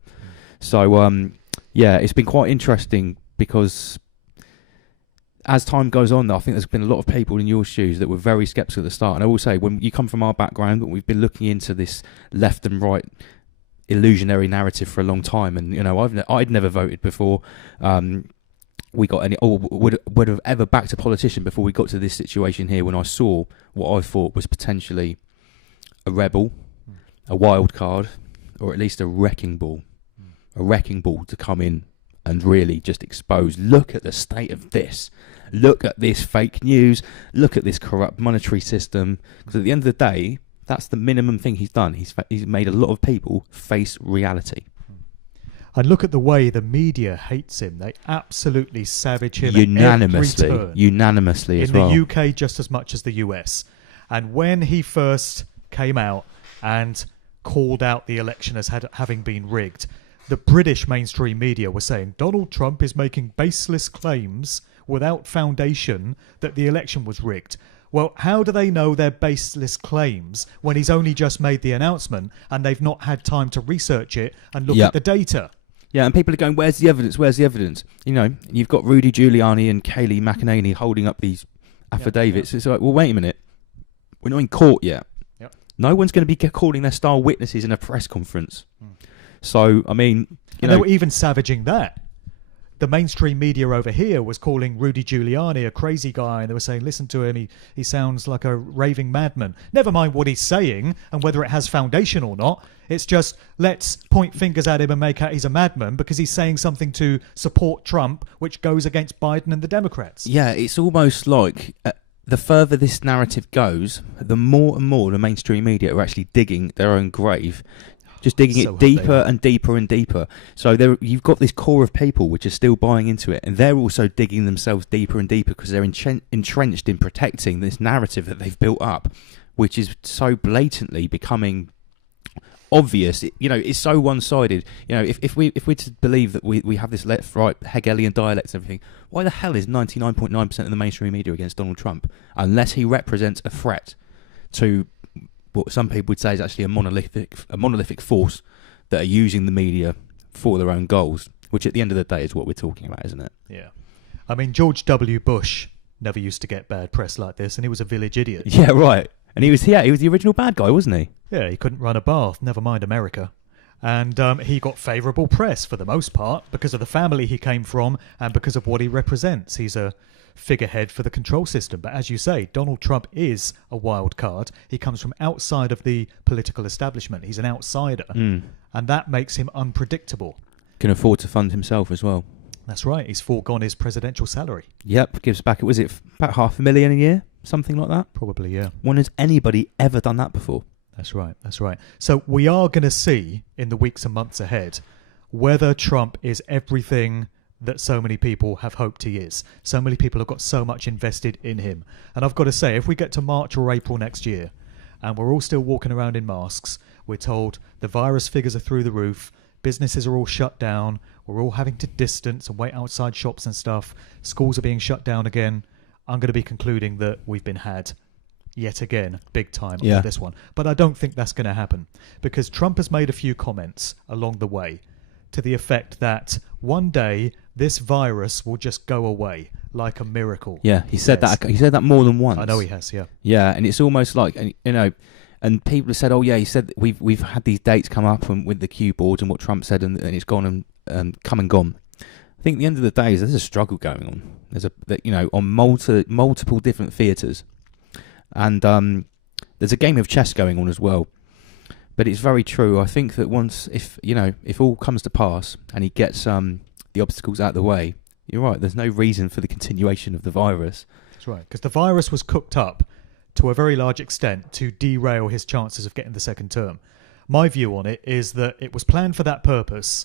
So, it's been quite interesting because as time goes on, though, I think there's been a lot of people in your shoes that were very sceptical at the start. And I will say, when you come from our background, we've been looking into this left and right illusionary narrative for a long time. And, you know, I'd never voted before we got any, or would have ever backed a politician before we got to this situation here, when I saw what I thought was potentially a rebel, a wild card, or at least a wrecking ball. A wrecking ball to come in and really just expose, look at the state of this, look at this fake news, look at this corrupt monetary system. Because at the end of the day, that's the minimum thing he's done. He's made a lot of people face reality. And look at the way the media hates him. They absolutely savage him Unanimously. at every turn. Unanimously as well. In the UK just as much as the US. And when he first came out and called out the election as having been rigged, the British mainstream media were saying Donald Trump is making baseless claims without foundation that the election was rigged. Well, how do they know they're baseless claims when he's only just made the announcement and they've not had time to research it and look at the data? Yeah, and people are going, where's the evidence? Where's the evidence? You know, you've got Rudy Giuliani and Kayleigh McEnany holding up these affidavits. It's like, well, wait a minute. We're not in court yet. Yep. No one's going to be calling their star witnesses in a press conference. So, I mean, you know, they were even savaging that. The mainstream media over here was calling Rudy Giuliani a crazy guy, and they were saying, listen to him, he sounds like a raving madman. Never mind what he's saying and whether it has foundation or not. It's just, let's point fingers at him and make out he's a madman because he's saying something to support Trump, which goes against Biden and the Democrats. Yeah, it's almost like the further this narrative goes, the more and more the mainstream media are actually digging their own grave. Just digging it deeper and deeper and deeper. So you've got this core of people which are still buying into it, and they're also digging themselves deeper and deeper because they're entrenched in protecting this narrative that they've built up, which is so blatantly becoming obvious. You know, it's so one-sided. You know, if we're to believe that we have this left-right Hegelian dialects and everything, why the hell is 99.9% of the mainstream media against Donald Trump unless he represents a threat to what some people would say is actually a monolithic force that are using the media for their own goals, which at the end of the day is what we're talking about, isn't it? Yeah. I mean, George W. Bush never used to get bad press like this, and he was a village idiot. Yeah, right. And he was the original bad guy, wasn't he? Yeah, he couldn't run a bath, never mind America. And he got favourable press for the most part because of the family he came from and because of what he represents. He's a figurehead for the control system. But as you say, Donald Trump is a wild card. He comes from outside of the political establishment. He's an outsider. And that makes him unpredictable. Can afford to fund himself as well. That's right. He's foregone his presidential salary. Yep, gives back, was it about $500,000 a year? Something like that? Probably, yeah. When has anybody ever done that before? That's right. That's right. So we are going to see in the weeks and months ahead whether Trump is everything that so many people have hoped he is. So many people have got so much invested in him. And I've got to say, if we get to March or April next year and we're all still walking around in masks, we're told the virus figures are through the roof, businesses are all shut down, we're all having to distance and wait outside shops and stuff, schools are being shut down again, I'm going to be concluding that we've been had yet again, big time on this one. But I don't think that's going to happen because Trump has made a few comments along the way to the effect that one day this virus will just go away like a miracle. Yeah, he said that. He said that more than once. I know he has. Yeah. Yeah, and it's almost like, you know, and people have said, "Oh yeah," he said we've had these dates come up and with the Q boards and what Trump said, and it's gone and come and gone. I think at the end of the day, there's a struggle going on. On multiple different theatres, and there's a game of chess going on as well. But it's very true. I think that once, if all comes to pass and he gets the obstacles out of the way, you're right. There's no reason for the continuation of the virus. That's right, because the virus was cooked up to a very large extent to derail his chances of getting the second term. My view on it is that it was planned for that purpose,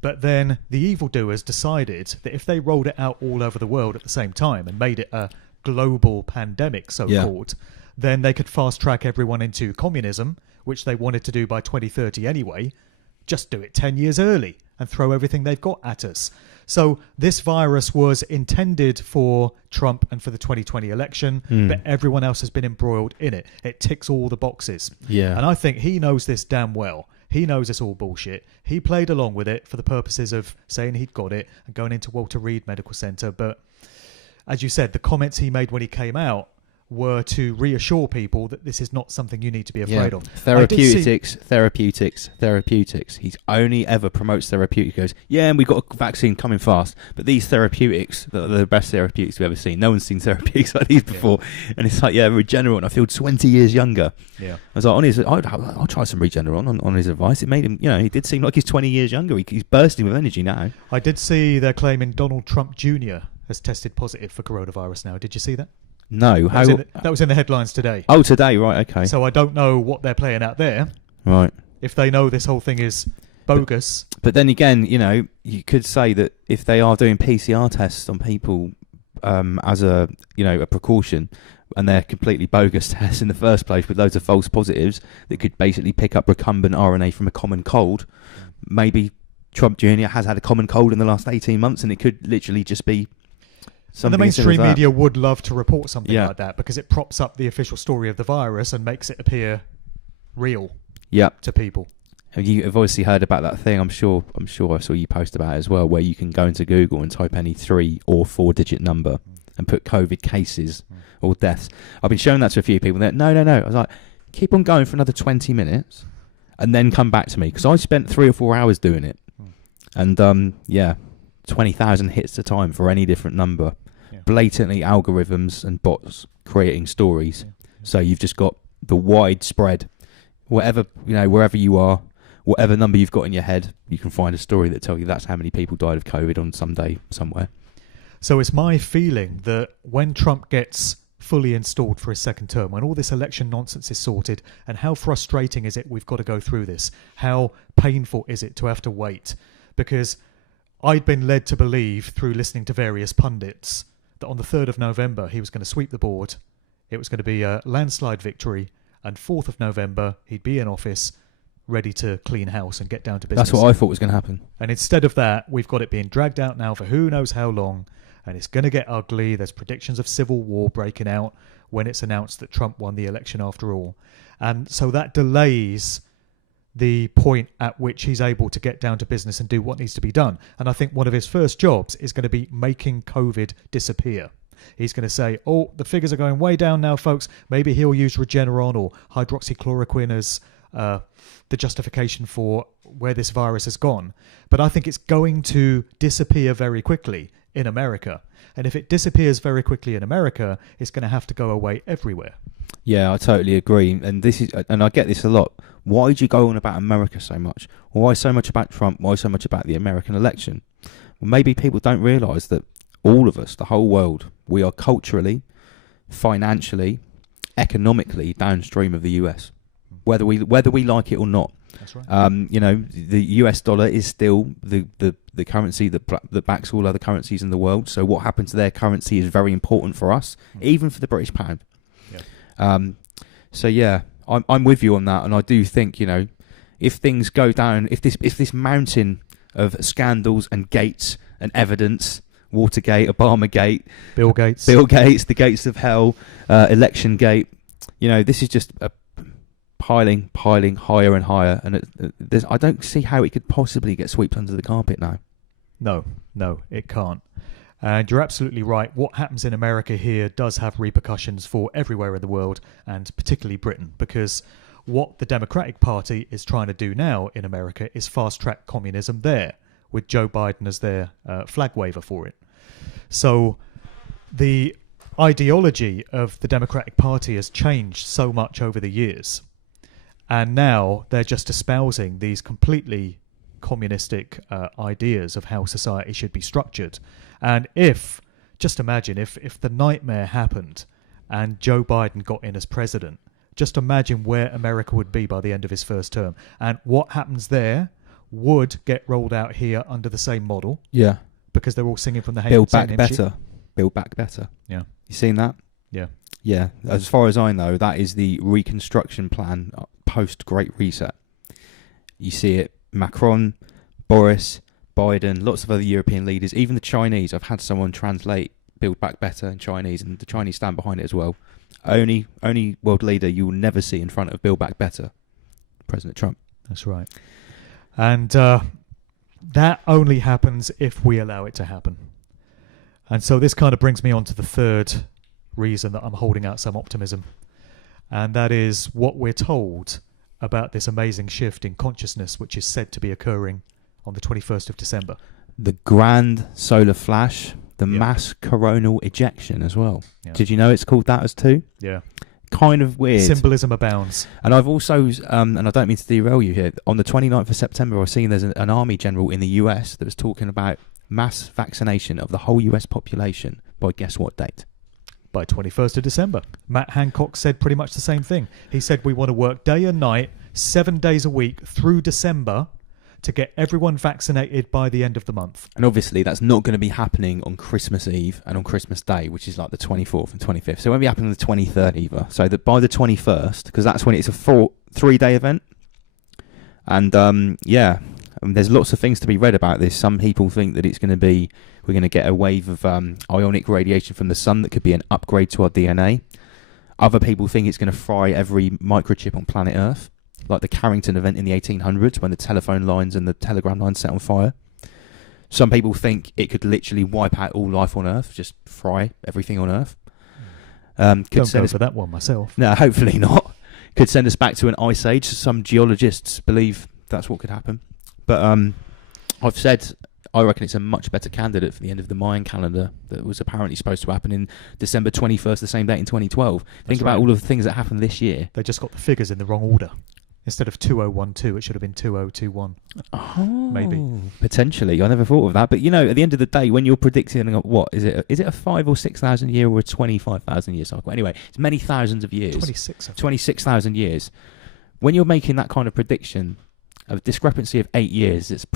but then the evildoers decided that if they rolled it out all over the world at the same time and made it a global pandemic, so-called, then they could fast-track everyone into communism, which they wanted to do by 2030 anyway. Just do it 10 years early and throw everything they've got at us. So this virus was intended for Trump and for the 2020 election, but everyone else has been embroiled in it. It ticks all the boxes. Yeah. And I think he knows this damn well. He knows it's all bullshit. He played along with it for the purposes of saying he'd got it and going into Walter Reed Medical Center. But as you said, the comments he made when he came out were to reassure people that this is not something you need to be afraid of. Therapeutics. He's only ever promotes therapeutics. He goes, yeah, and we've got a vaccine coming fast, but these therapeutics, they're the best therapeutics we've ever seen. No one's seen therapeutics like these before. And it's like, yeah, Regeneron, I feel 20 years younger. Yeah. I was like, I'll try some Regeneron on his advice. It made him, he did seem like he's 20 years younger. He's bursting with energy now. I did see they're claiming Donald Trump Jr. has tested positive for coronavirus now. Did you see that? No. That was in the headlines today. Oh, today, right, okay. So I don't know what they're playing out there. Right. If they know this whole thing is bogus. But then again, you could say that if they are doing PCR tests on people as a precaution, and they're completely bogus tests in the first place with loads of false positives that could basically pick up recombinant RNA from a common cold, maybe Trump Jr. has had a common cold in the last 18 months and it could literally just be... And the mainstream media would love to report something like that because it props up the official story of the virus and makes it appear real to people. You've obviously heard about that thing. I'm sure I saw you post about it as well, where you can go into Google and type any 3 or 4 digit number and put COVID cases or deaths. I've been showing that to a few people. And they're, no. I was like, keep on going for another 20 minutes and then come back to me, because I spent 3 or 4 hours doing it. And 20,000 hits a time for any different number. Blatantly algorithms and bots creating stories. So you've just got the widespread, wherever you are, whatever number you've got in your head, you can find a story that tells you that's how many people died of COVID on some day somewhere. So it's my feeling that when Trump gets fully installed for his second term, when all this election nonsense is sorted, and how frustrating is it we've got to go through this? How painful is it to have to wait? Because I'd been led to believe through listening to various pundits that on the 3rd of November he was going to sweep the board, it was going to be a landslide victory, and 4th of November he'd be in office ready to clean house and get down to business. That's what I thought was going to happen. And instead of that, we've got it being dragged out now for who knows how long, and it's going to get ugly. There's predictions of civil war breaking out when it's announced that Trump won the election after all. And so that delays the point at which he's able to get down to business and do what needs to be done. And I think one of his first jobs is going to be making COVID disappear. He's going to say, the figures are going way down now, folks. Maybe he'll use Regeneron or hydroxychloroquine as the justification for where this virus has gone. But I think it's going to disappear very quickly in America. And if it disappears very quickly in America, it's going to have to go away everywhere. Yeah, I totally agree. And I get this a lot. Why do you go on about America so much? Why so much about Trump? Why so much about the American election? Well, maybe people don't realise that all of us, the whole world, we are culturally, financially, economically downstream of the US, whether we like it or not. That's right. The US dollar is still the currency that backs all other currencies in the world. So what happens to their currency is very important for us, even for the British pound. Yeah. I'm with you on that, and I do think if things go down, if this mountain of scandals and gates and evidence, Watergate, Obamagate, Bill Gates, the gates of hell, election gate, this is just a piling higher and higher, and I don't see how it could possibly get swept under the carpet now. No, it can't. And you're absolutely right. What happens in America here does have repercussions for everywhere in the world, and particularly Britain, because what the Democratic Party is trying to do now in America is fast-track communism there, with Joe Biden as their flag waver for it. So the ideology of the Democratic Party has changed so much over the years, and now they're just espousing these completely communistic ideas of how society should be structured. And just imagine if the nightmare happened and Joe Biden got in as president, just imagine where America would be by the end of his first term. And what happens there would get rolled out here under the same model. Yeah. Because they're all singing from the Build back better. Build back better. Yeah. You seen that? Yeah. Yeah. As far as I know, that is the reconstruction plan post-Great Reset. You see it, Macron, Boris, Biden, lots of other European leaders, even the Chinese. I've had someone translate Build Back Better in Chinese, and the Chinese stand behind it as well. Only world leader you will never see in front of Build Back Better, President Trump. That's right. And that only happens if we allow it to happen. And so this kind of brings me on to the third reason that I'm holding out some optimism. And that is what we're told about this amazing shift in consciousness, which is said to be occurring on the 21st of December. The grand solar flash, the Yeah. mass coronal ejection as well. Yeah. Did you know it's called that as too? Yeah. Kind of weird. Symbolism abounds. And I've also, and I don't mean to derail you here, on the 29th of September, I've seen there's an army general in the US that was talking about mass vaccination of the whole US population by guess what date? By 21st of December. Matt Hancock said pretty much the same thing. He said we want to work day and night, 7 days a week through December to get everyone vaccinated by the end of the month. And obviously that's not going to be happening on Christmas Eve and on Christmas Day, which is like the 24th and 25th. So it won't be happening on the 23rd either. So that by the 21st, because that's when it's a 3-day event. And there's lots of things to be read about this. Some people think that we're going to get a wave of ionic radiation from the sun that could be an upgrade to our DNA. Other people think it's going to fry every microchip on planet Earth, like the Carrington event in the 1800s when the telephone lines and the telegram lines set on fire. Some people think it could literally wipe out all life on Earth, just fry everything on Earth. Don't go for that one myself. No, hopefully not. Could send us back to an ice age. Some geologists believe that's what could happen. But I've said I reckon it's a much better candidate for the end of the Mayan calendar that was apparently supposed to happen in December 21st, the same date in 2012. Think about all of the things that happened this year. They just got the figures in the wrong order. Instead of 2012, it should have been 2021. Oh, maybe. Potentially. I never thought of that. But, you know, at the end of the day, when you're predicting, what, is it a 5,000 or 6,000 year or a 25,000 year cycle? Anyway, it's many thousands of years. 26,000 years. When you're making that kind of prediction, a discrepancy of 8 years, it's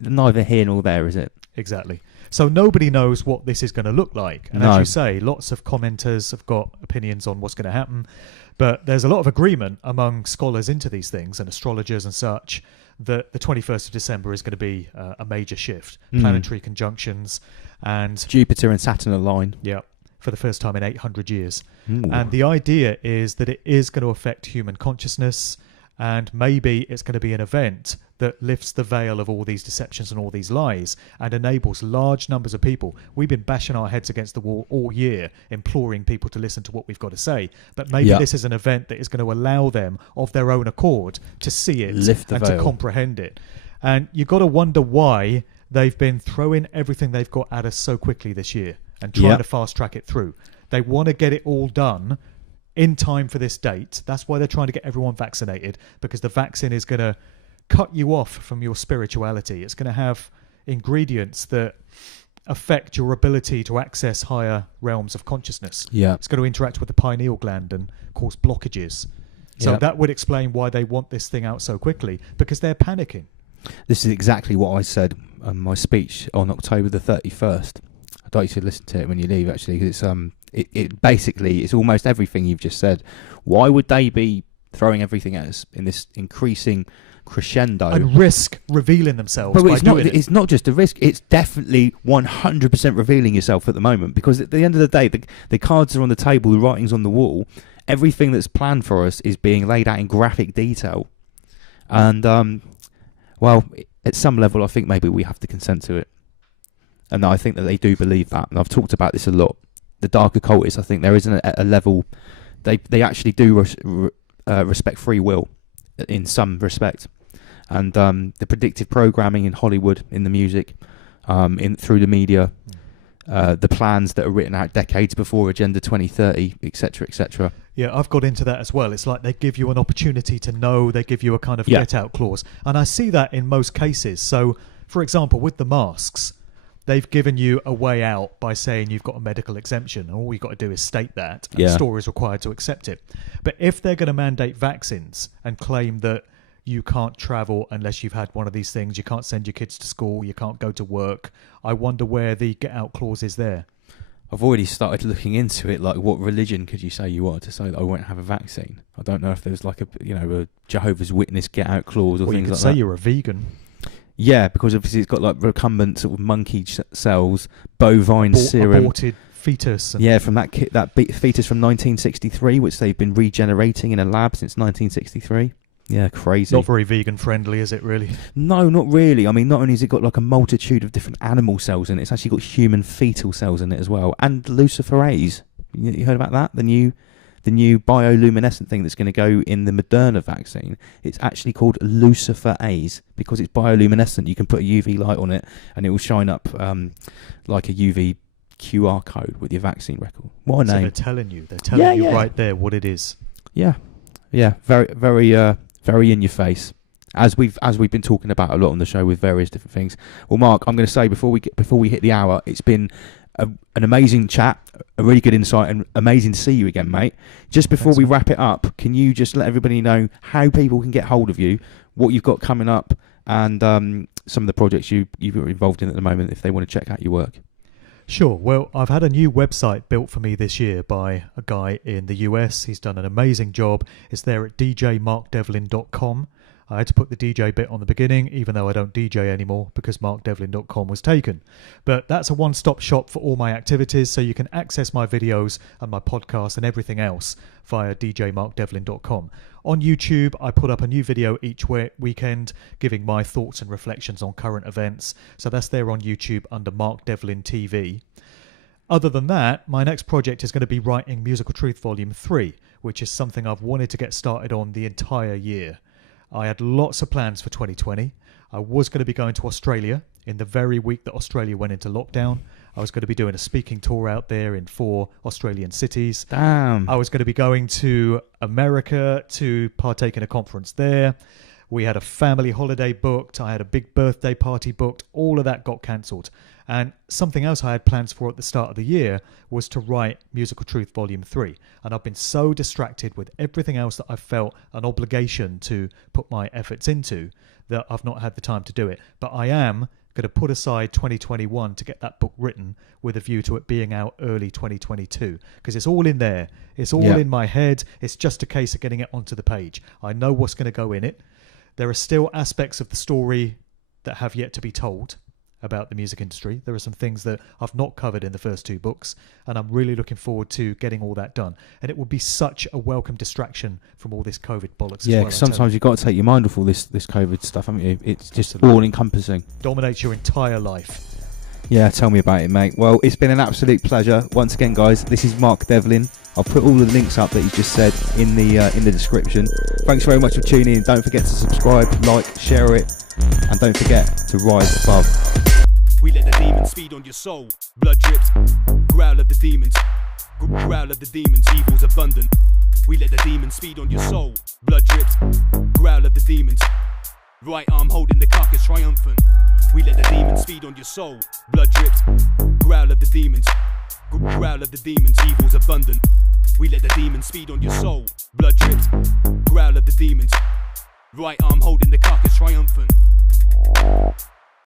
neither here nor there, is it? Exactly. So nobody knows what this is going to look like. And as you say, lots of commenters have got opinions on what's going to happen. But there's a lot of agreement among scholars into these things and astrologers and such that the 21st of December is going to be a major shift. Planetary conjunctions and Jupiter and Saturn align. Yeah, for the first time in 800 years. Ooh. And the idea is that it is going to affect human consciousness, and maybe it's going to be an event that lifts the veil of all these deceptions and all these lies and enables large numbers of people. We've been bashing our heads against the wall all year, imploring people to listen to what we've got to say. But maybe this is an event that is going to allow them, of their own accord, to see it and to comprehend it. And you've got to wonder why they've been throwing everything they've got at us so quickly this year and trying to fast track it through. They want to get it all done in time for this date. That's why they're trying to get everyone vaccinated, because the vaccine is going to cut you off from your spirituality. It's going to have ingredients that affect your ability to access higher realms of consciousness. Yeah. It's going to interact with the pineal gland and cause blockages. So that would explain why they want this thing out so quickly, because they're panicking. This is exactly what I said on my speech on October the 31st. I'd like you to listen to it when you leave, actually, because it basically, it's almost everything you've just said. Why would they be throwing everything at us in this increasing crescendo and risk revealing themselves? But it's not just a risk, it's definitely 100% revealing yourself at the moment, because at the end of the day, the cards are on the table, the writing's on the wall, everything that's planned for us is being laid out in graphic detail. And well, at some level I think maybe we have to consent to it, and I think that they do believe that, and I've talked about this a lot. The dark occultists, I think there isn't a level, they actually do respect free will in some respect, and the predictive programming in Hollywood, in the music, through the media, the plans that are written out decades before Agenda 2030, etc., etc. Yeah, I've got into that as well. It's like they give you an opportunity to know, they give you a kind of get-out clause, and I see that in most cases. So, for example, with the masks, they've given you a way out by saying you've got a medical exemption, and all you've got to do is state that, and the store is required to accept it. But if they're going to mandate vaccines and claim that you can't travel unless you've had one of these things, you can't send your kids to school, you can't go to work, I wonder where the get-out clause is there. I've already started looking into it, like what religion could you say you are to say that I won't have a vaccine? I don't know if there's like a Jehovah's Witness get-out clause or things like that. You could say you're a vegan. Yeah, because obviously it's got like recumbent sort of monkey cells, bovine serum, aborted fetus. From that fetus from 1963, which they've been regenerating in a lab since 1963. Yeah, crazy. Not very vegan friendly, is it really? No, not really. I mean, not only has it got like a multitude of different animal cells in it, it's actually got human fetal cells in it as well, and Luciferase. You heard about that? The new bioluminescent thing that's going to go in the Moderna vaccine. It's actually called Luciferase because it's bioluminescent. You can put a UV light on it, and it will shine up like a UV QR code with your vaccine record. What a name! They're telling you right there what it is. Yeah, very, very. Very in your face, as we've been talking about a lot on the show with various different things. Well, Mark, I'm going to say before we hit the hour, it's been an amazing chat, a really good insight, and amazing to see you again, mate. Just before we wrap it up, can you just let everybody know how people can get hold of you, what you've got coming up, and some of the projects you're involved in at the moment, if they want to check out your work? Sure. Well, I've had a new website built for me this year by a guy in the US. He's done an amazing job. It's there at djmarkdevlin.com. I had to put the DJ bit on the beginning, even though I don't DJ anymore because markdevlin.com was taken. But that's a one-stop shop for all my activities, so you can access my videos and my podcast and everything else via djmarkdevlin.com. On YouTube, I put up a new video each weekend giving my thoughts and reflections on current events. So that's there on YouTube under Mark Devlin TV. Other than that, my next project is going to be writing Musical Truth Volume 3, which is something I've wanted to get started on the entire year. I had lots of plans for 2020. I was going to be going to Australia in the very week that Australia went into lockdown. I was going to be doing a speaking tour out there in 4 Australian cities. Damn. I was going to be going to America to partake in a conference there. We had a family holiday booked. I had a big birthday party booked. All of that got cancelled. And something else I had plans for at the start of the year was to write Musical Truth Volume 3. And I've been so distracted with everything else that I felt an obligation to put my efforts into that I've not had the time to do it. But I am going to put aside 2021 to get that book written with a view to it being out early 2022. Because it's all in there. It's all in my head. It's just a case of getting it onto the page. I know what's going to go in it. There are still aspects of the story that have yet to be told about the music industry. There are some things that I've not covered in the first 2 books, and I'm really looking forward to getting all that done. And it will be such a welcome distraction from all this COVID bollocks. Yeah, because sometimes you've got to take your mind off all this COVID stuff, haven't you? It's just all-encompassing. Dominates your entire life. Yeah, tell me about it, mate. Well, it's been an absolute pleasure. Once again, guys, this is Mark Devlin. I'll put all the links up that he's just said in the description. Thanks very much for tuning in. Don't forget to subscribe, like, share it, and don't forget to rise above. We let the demons feed on your soul. Blood drips, growl of the demons. Growl of the demons, evil's abundant. We let the demons feed on your soul. Blood drips, growl of the demons. Right arm holding the carcass triumphant. We let the demons feed on your soul. Blood drips, growl of the demons. Growl of the demons, evil's abundant. We let the demons feed on your soul. Blood drips, growl of the demons. Right arm holding the carcass triumphant.